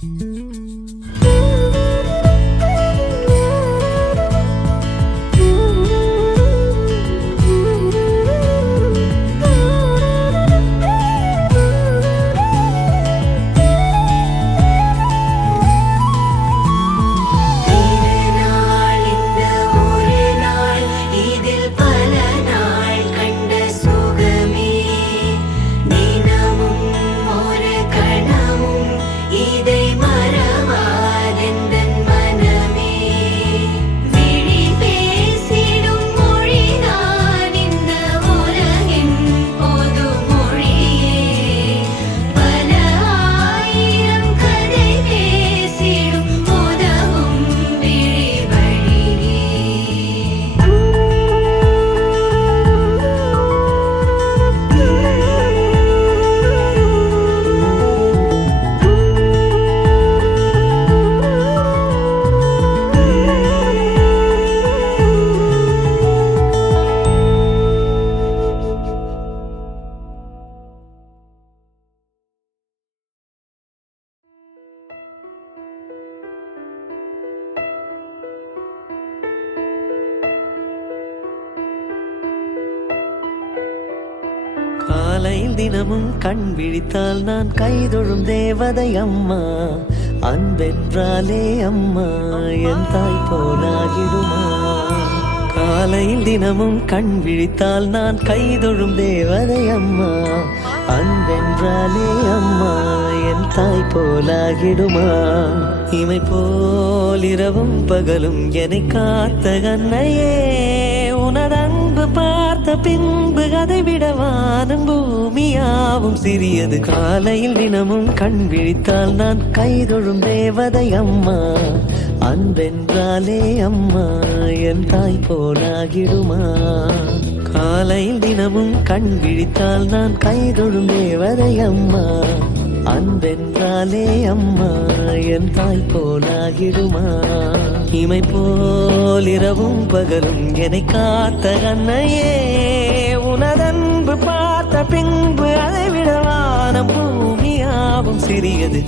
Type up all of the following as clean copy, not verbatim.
காலையில் தினமும் கண் விழித்தால் நான் கைதொழும் தேவதை அம்மா. அன்பென்றாலே அம்மா என் தாய் போலாகிடுமா. காலையில் தினமும் கண் விழித்தால் நான் கைதொழும் தேவதை அம்மா. அன்பென்றாலே அம்மா என் தாய் போலாகிடுமா. இமை போல் இரவும் பகலும் என்னை காத்த கண்ணையே, உனது அன்பு பார்த்த பின்பு அதை விட வானம் பூமியாவும் சிறியது. காலையில் தினமும் கண் விழித்தால் நான் கைதொழும் தேவதை அம்மா. அன்பென்றாலே அம்மா என் தாய் போலாகிடுமா. காலையில் தினமும் கண் விழித்தால் நான் கைதொழும் தேவதை அம்மா. அன்பென்றாலே அம்மா என் தாய் போலாகிடுமா. இமை போல் இரவும் பகலும் என்னை காத்த கண்ணையே, உனதன்பு பார்த்த பின்பு அதை விட வானம் பூமியாவும் சிறியது.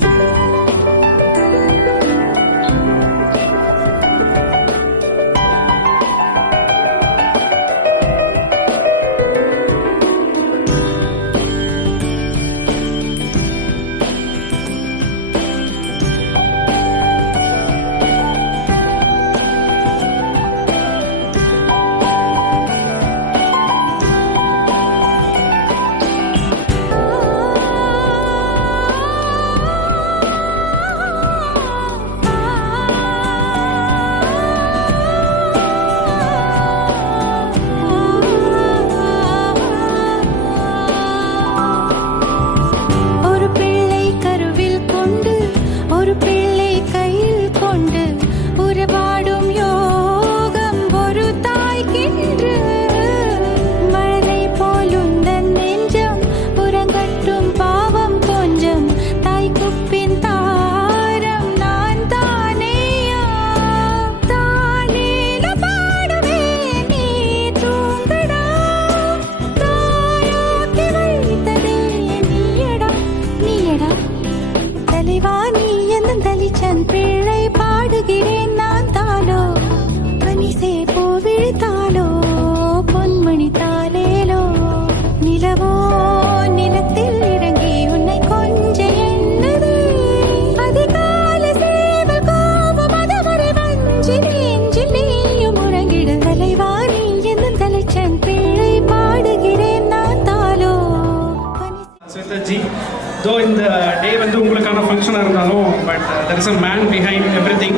Though in the day when ungalukana function irundhalum, but there is a man behind everything.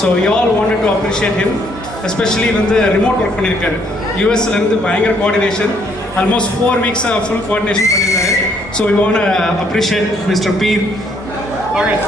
So you all wanted to appreciate him, especially when the remote work pannirukkaru. US la irundhu bayangara coordination, almost 4 weeks full coordination pannirukkaru. So we want to appreciate Mr. Peer. All right.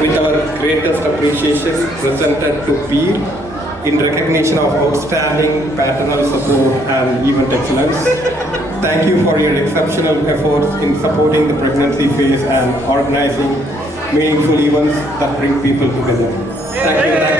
With our greatest appreciation presented to Peer in recognition of outstanding paternal support and event excellence. Thank you for your exceptional efforts in supporting the pregnancy phase and organizing meaningful events that bring people together. Thank you.